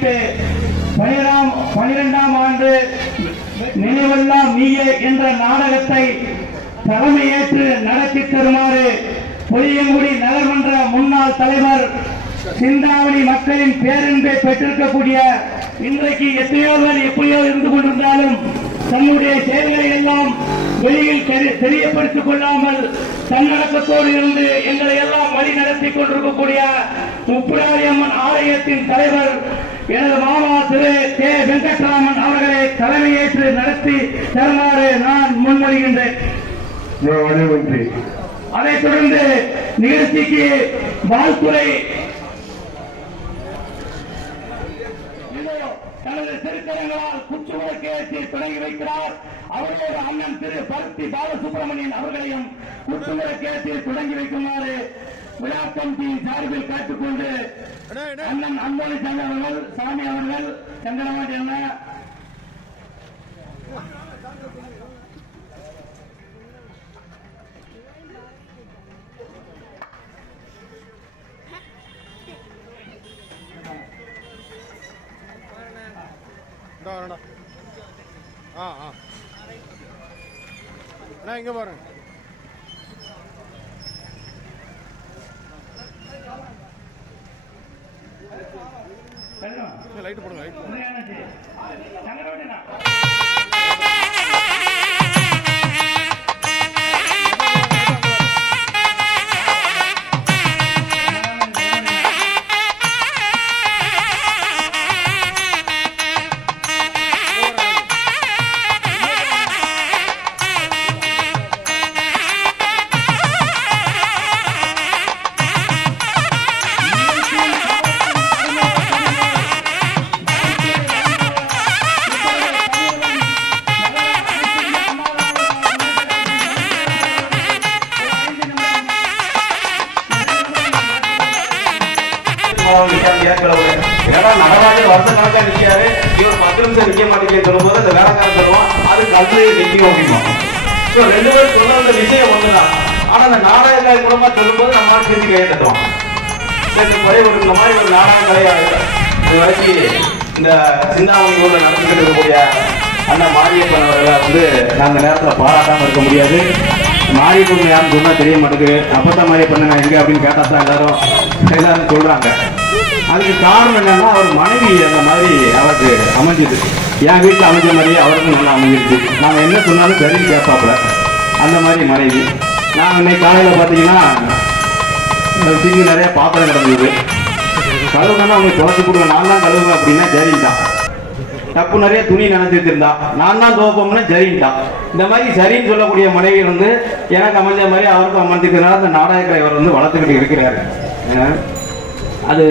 முன்னிட்டு 12ஆம் ஆண்டு நினைவெல்லாம் நீயே என்ற நாடகத்தை தலைமையேற்று நடத்தி தருமாறு புளியங்குடி நகர்மன்ற முன்னாள் தலைவர் சிந்தாமணி மக்களின் பேரன்பை பெற்றிருக்கக்கூடிய இன்றைக்கு எத்தனையோ பேர் எப்படியோ இருந்து கொண்டிருந்தாலும் தன்னுடைய செயல்களை எல்லாம் வெளியில் தெரியப்படுத்திக் கொள்ளாமல் தன்னடக்கத்தோடு இருந்து எங்களை எல்லாம் வழி நடத்தி கொண்டிருக்கக்கூடிய முப்புராரியம்மன் ஆலயத்தின் தலைவர் எனது மாமா திரு கே வெங்கட்ராமன் அவர்களை தலைமையேற்று நடத்தி தருமாறு நான் முன்மொழிகின்றேன். அதைத் தொடர்ந்து நிகழ்ச்சிக்கு வாழ்த்துறை தனது திருக்கரங்களால் குத்துவிளக்கேற்றி தொடங்கி வைக்கிறார். அவர்களோடு அண்ணன் திரு பருத்தி பாலசுப்ரமணியன் அவர்களையும் குத்துவிளக்கேற்றி தொடங்கி வைக்குமாறு விழா கமிட்டியின் சார்பில் கேட்டுக்கொண்டு அண்ணன் அன்பழி சங்கரவர்கள் சாமி அவர்கள் சங்கரவாடி அண்ணன் இங்க பாருங்க. லைட் போடுங்க. நடராஜர் வருஷ கணக்கா நிற்காரு, இவர் 10 நிமிஷம் நிக்க மாட்டேங்குன்னு சொல்லும்போது அந்த வேலைக்காரன் சொல்லுவான் அது கல்வி நிற்கும் அப்படிமா. ரெண்டு பேரும் சொல்ல அந்த விஷயம் ஒண்ணுதான். ஆனா அந்த நாடக குடும்பமா சொல்லும்போது நம்ம திருப்பி கையை தட்டுவோம். குறை இந்த மாதிரி ஒரு நாடக கலையாக இது வரைக்கும் இந்த சிந்தாமணி ஊர்ல நடந்துகிட்டு இருக்கக்கூடிய அண்ணா மாரியப்பன் அவர்களை நான் அந்த நேரத்தில் பாராட்டாம இருக்க முடியாது. மாரியப்பன் யாரும் சொன்னா தெரிய மாட்டேங்குது. அப்பதான் மாரியப்பன் எங்க அப்படின்னு கேட்டா தான் எல்லாரும் சொல்றாங்க. அதுக்கு காரணம் என்னன்னா அவர் மனைவி அந்த மாதிரி அவருக்கு அமைஞ்சது. என் வீட்டில் அமைஞ்ச மாதிரியே அவருக்கும் நல்லா அமைஞ்சிருச்சு. நாங்கள் என்ன சொன்னாலும் சரி கேட்பாப்புல அந்த மாதிரி மனைவி. நான் இன்னைக்கு காலையில் பார்த்தீங்கன்னா சிங்கி நிறைய பாத்திரம் கிடந்தது. கழுவுனா அவங்க துவச்சி கொடுங்க, நான் தான் கழுவுவேன் அப்படின்னா சரின்ட்டான். தப்பு நிறைய துணி நினைச்சு வச்சிருந்தா நான் தான் துவப்போம்னா சரின்ட்டான். இந்த மாதிரி சரின்னு சொல்லக்கூடிய மனைவி எனக்கு அமைஞ்ச மாதிரி அவருக்கும் அமைஞ்சிக்கிறதுனால அந்த நாடகங்களை அவர் வளர்த்துக்கிட்டு இருக்கிறாரு. அது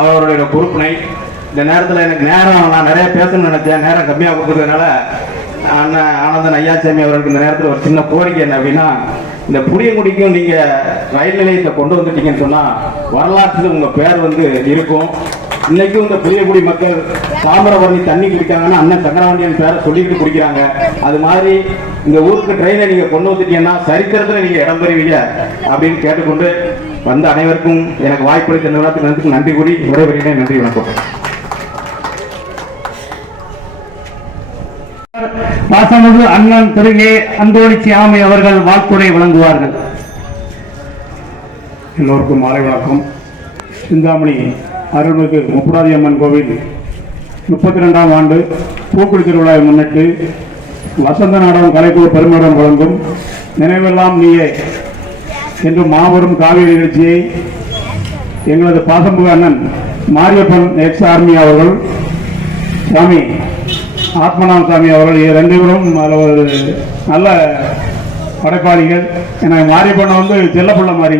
அவருடைய பொறுப்பினை. இந்த நேரத்தில் எனக்கு நேரம் நான் நிறைய பேசணும்னு நினைச்சேன், நேரம் கம்மியாக கொடுத்ததுனால அண்ணன் ஆனந்தன் ஐயாச்சாமி அவர்களுக்கு இந்த நேரத்தில் ஒரு சின்ன கோரிக்கை என்ன அப்படின்னா, இந்த புளியங்குடிக்கும் நீங்க ரயில் நிலையத்தை கொண்டு வந்துட்டீங்கன்னு சொன்னா வரலாற்றில் உங்க பேர் இருக்கும். இன்னைக்கும் இந்த புளியங்குடி மக்கள் தாமிரபரணி தண்ணி குடிக்காங்கன்னா அண்ணன் சங்கரவண்டியன் பேரை சொல்லிட்டு குடிக்கிறாங்க. அது மாதிரி இந்த ஊருக்கு ட்ரெயினை நீங்க கொண்டு வந்துட்டீங்கன்னா சரித்திரத்தில் நீங்க இடம் பெறுவீங்க அப்படின்னு கேட்டுக்கொண்டு வந்த அனைவருக்கும் எனக்கு வாய்ப்பளித்த நிறுவனத்துக்கு நன்றி கூறி விடைபெறுகிறேன். நன்றி, வணக்கம். பாசமிகு அண்ணன் திருங்கே அந்தோணிச்சாமி அவர்கள் வாழ்த்துரை வழங்குவார்கள். எல்லோருக்கும் மாலை வணக்கம். சிந்தாமணி அருள்மிகு முப்புராரியம்மன் கோவில் 32ஆம் ஆண்டு பூக்குழி திருவிழாவை முன்னிட்டு வசந்த நாடகம் கலைக்குழு பெருமையுடன் வழங்கும் நினைவெல்லாம் நீயே என்று மாபெரும் காவிய நிகழ்ச்சியை எங்களது பாசமிகு அண்ணன் மாரியப்பன் எக்ஸ் ஆர்மி அவர்கள், சாமி ஆத்மநாத சாமி அவர்கள் ரெண்டு பேரும் ஒரு நல்ல படைப்பாளிகள். எனக்கு மாரியப்பண்ண செல்லப்புள்ள மாதிரி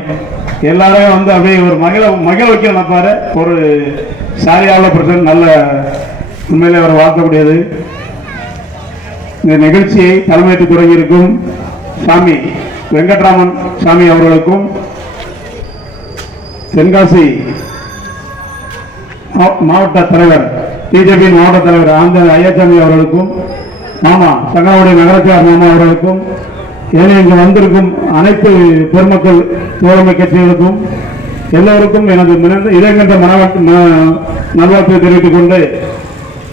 எல்லாரையும் அப்படியே ஒரு மகிழ வைக்க நினைப்பாரு. ஒரு சாரியாள பிரச்சனை நல்ல உண்மையிலே அவர் வாழ்க்கக்கூடியது. இந்த நிகழ்ச்சியை தலைமையேற்று தொடங்கியிருக்கும் சாமி வெங்கட்ராமன் சாமி அவர்களுக்கும், தென்காசி மாவட்ட தலைவர் பிஜேபி மாவட்ட தலைவர் ஆனந்தன் ஐயாச்சாமி அவர்களுக்கும், மாமா சங்கரவாடி நகராட்சியார் மாமா அவர்களுக்கும், ஏன்னா இங்கு வந்திருக்கும் அனைத்து பெருமக்கள் தோழமை கட்சிகளுக்கும் எல்லோருக்கும் எனது இதயங்கண்ட நல்வாழ்த்தை தெரிவித்துக் கொண்டு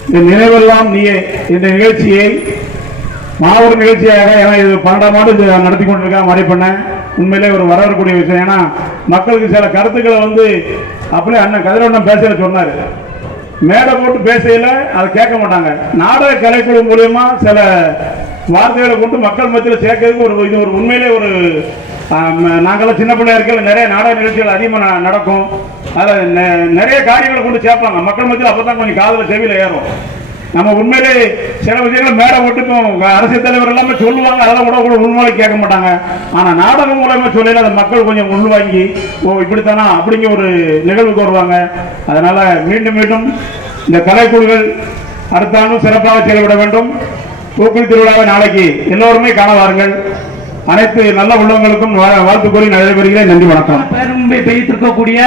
இந்த நினைவெல்லாம் நீயே இந்த நிகழ்ச்சியை மாபெரும் நிகழ்ச்சியாக ஏன்னா இது 12ஆம் ஆண்டு நடத்தி கொண்டிருக்கேன் மறைப்பண்ண உண்மையிலே ஒரு வரவேற்கக்கூடிய விஷயம். ஏன்னா மக்களுக்கு சில கருத்துக்களை அப்படியே அண்ணன் கதிரவண்ணன் பேசல சொன்னாரு, மேடை போட்டு பேசையில அதை கேட்க மாட்டாங்க. நாடக கலைக்குழு மூலியமா சில வார்த்தைகளை கொண்டு மக்கள் மத்தியில் சேர்க்கறதுக்கு இது ஒரு உண்மையிலே ஒரு நாங்களாம் சின்ன பிள்ளையா இருக்க நிறைய நாடக நிகழ்ச்சிகள் அதிகமாக நடக்கும். அதில் நிறைய காரியங்களை கொண்டு சேர்ப்பாங்க மக்கள் மத்தியில். அப்பதான் கொஞ்சம் காதல செவியில ஏறும். நம்ம உண்மையிலே சில விஷயங்களை மேடை போட்டு அரசியல் தலைவர் எல்லாமே சொல்லுவாங்க, அதெல்லாம் கூட உண்மையை கேட்க மாட்டாங்க. ஆனா நாடகம் மூலமா சொல்லல அதை மக்கள் கொஞ்சம் உள்வாங்கி ஓ இப்படித்தானா அப்படிங்கிற ஒரு நிகழ்வுக்கு வருவாங்க. அதனால மீண்டும் மீண்டும் இந்த கலைக்குழுக்கள் அடுத்த ஆண்டும் சிறப்பாக செயல்பட வேண்டும். பூக்குழி திருவிழாவை நாளைக்கு எல்லோருமே காண வாருங்கள். அனைத்து நல்ல உள்ளவங்களுக்கும் வாழ்த்து கூறி நடைபெறுகிறேன். நன்றி, வணக்கம். பெருமை பெய்திருக்கக்கூடிய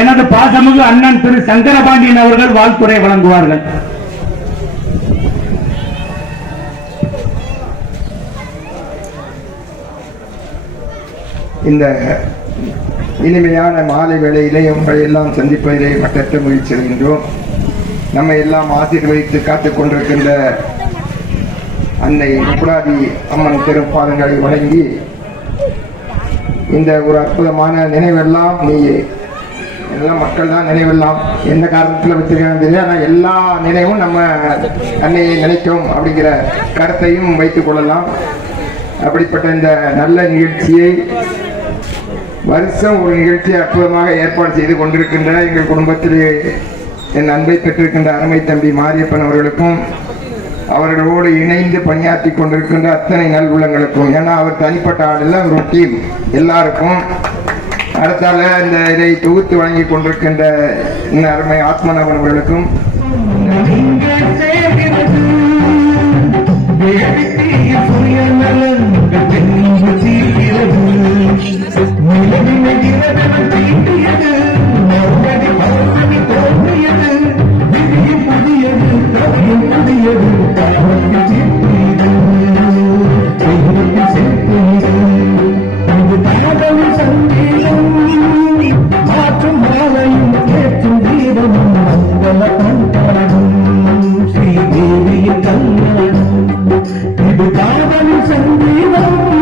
எனது பாசமிகு அண்ணன் திரு சங்கரபாண்டியன் அவர்கள் வாழ்த்துரை வழங்குவார்கள். இந்த இனிமையான மாலை வேளையிலே உங்களை எல்லாம் சந்திப்பதிலே மற்றற்ற மகிழ்ச்சி அடைகின்றோம். நம்மை எல்லாம் ஆசீர்வதித்து காத்துக் கொண்டிருக்கின்ற அன்னை முப்புராதி அம்மன் திருப்பாதங்களை வழங்கி இந்த ஒரு அற்புதமான நினைவெல்லாம் நீயே, எல்லாம் மக்கள் தான் நினைவெல்லாம் எந்த காரணத்தில் வச்சிருக்காங்க தெரியும். ஆனால் எல்லா நினைவும் நம்ம அன்னையை நினைக்கும் அப்படிங்கிற கருத்தையும் வைத்துக் கொள்ளலாம். அப்படிப்பட்ட இந்த நல்ல நிகழ்ச்சியை வருஷம் ஒரு நிகழ்ச்சியை அற்புதமாக ஏற்பாடு செய்து கொண்டிருக்கின்ற எங்கள் குடும்பத்திலே என் அன்பை பெற்றிருக்கின்ற அருமை தம்பி மாரியப்பன் அவர்களுக்கும் அவர்களோடு இணைந்து பணியாற்றி கொண்டிருக்கின்ற அத்தனை நல் உள்ளங்களுக்கும், ஏன்னா அவர் தனிப்பட்ட ஆடில் ஒரு டீம் எல்லாருக்கும், அடுத்தால இந்த இதை தொகுத்து வழங்கி கொண்டிருக்கின்ற அருமை ஆத்மநாபன் அவர்களுக்கும் ஸ்ரீதேவியின் கல்யாணம் இது காதல் சங்கீதம்.